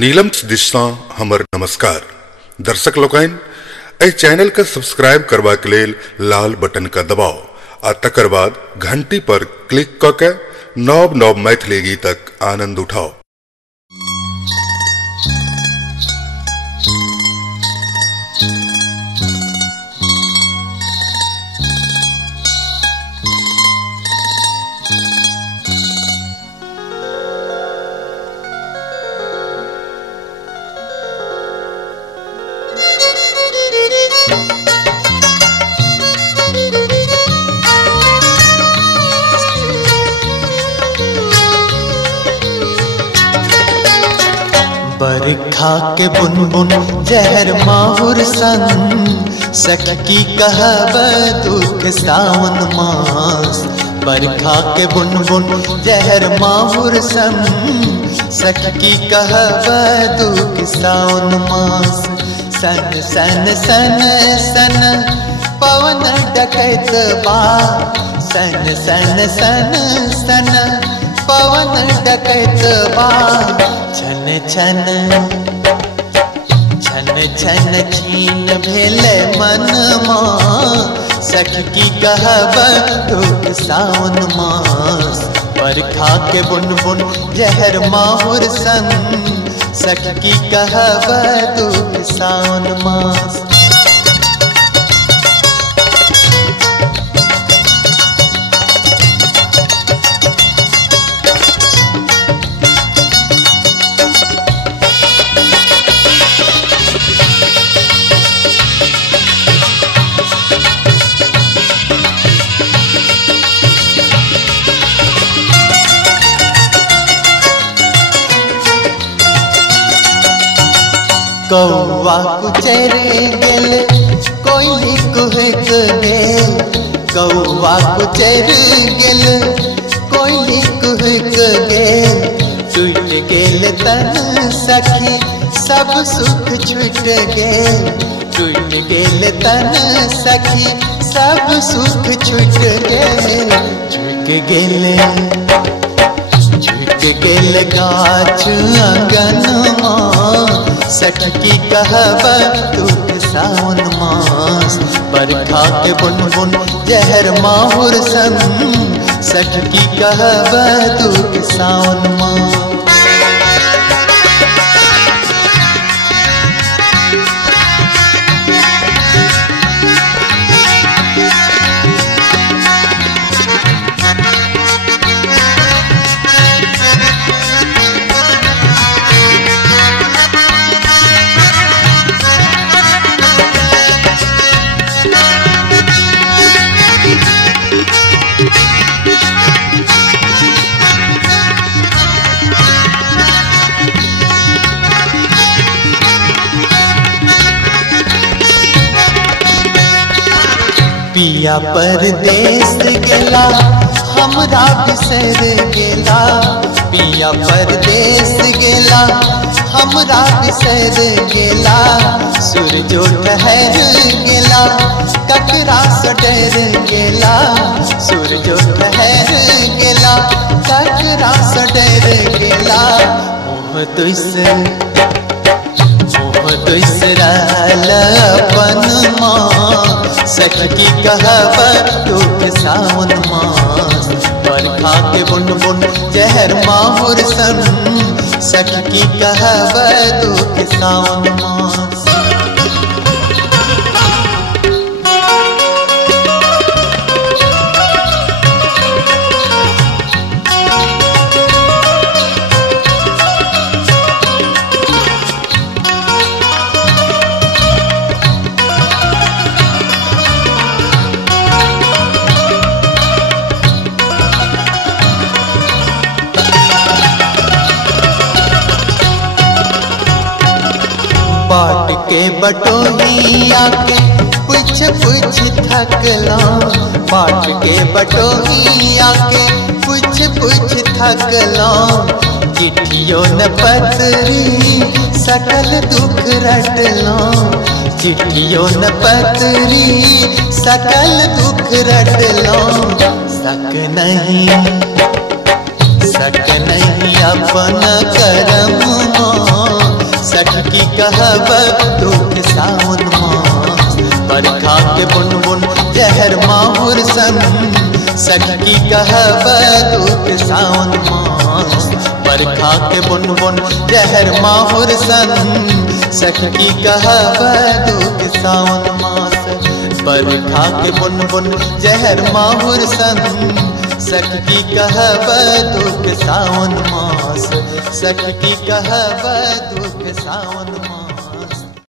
नीलम दिशा हमर नमस्कार दर्शक लोकन ए चैनल का सब्सक्राइब करवा के लेल लाल बटन का दबाओ आ तकर बाद घंटी पर क्लिक करके नव नव मैथिली गीतक आनंद उठाओ। बरखा के बुनबुन जहर माहुर संग सखी कहब दुख सावन मास। बरखा के बुनबुन जहर माहुर संग सखी कहब दुख सावन मास। सन सन सन सन पवन डकैत बा, सन सन सन सन पवन डकैत बा। छन छन छन छन छीन भेले मन मां सखी कहब दुख सावन मास। बरखा के बुनबुन जहर माहुर संग सखी कहब दुख सावन मास। कौवा कुचर गेल कोयली कुहक गेल, कौवा कुचर गेल कोयली कुहक गेल। टूट गेल तन सखी सब सुख छूट गेल, टूट गेल तन सखी सब सुख छूट गेल। झुक गेल झुक गेल गाछ आंगन मां सखी कहब दुख सावन मास। बरखा के बुनबुन जहर माहुर संग सखी कहब दुख सावन मास। पिया परदेस गेला हमरा बिसर गेला, पिया परदेस गेला हमरा बिसर गेला। सूरजो ठहर गेला ककरा से डर गेला, सूरजो ठहर गेला ककरा से डर गेला। मोह दुसरल अपन मां सखी कहब दुख सावन मास। बरखा के बुनबुन जहर माहुर संग सखी कहब दुख सावन मास। बाट के बटोहिया के पुछ पुछ थकला, बाट के बटोहिया के पुछ पुछ थकला। चिट्ठियों न पतरी सकल दुख रटला, चिट्ठियों न पतरी सकल दुख रटला। सक नहीं अपन करम मां कहब दुख सावन मास बरखा के बुन बुन जहर माहुर सन सखी कहब दुख सावन मास बरखा के बुन बुन जहर माहुर सन सखी कहब दुख सावन मास बरखा के बुन बुन जहर माहुर सन सखी कहब दुख सावन मास सखी कहब दुख सावन मास।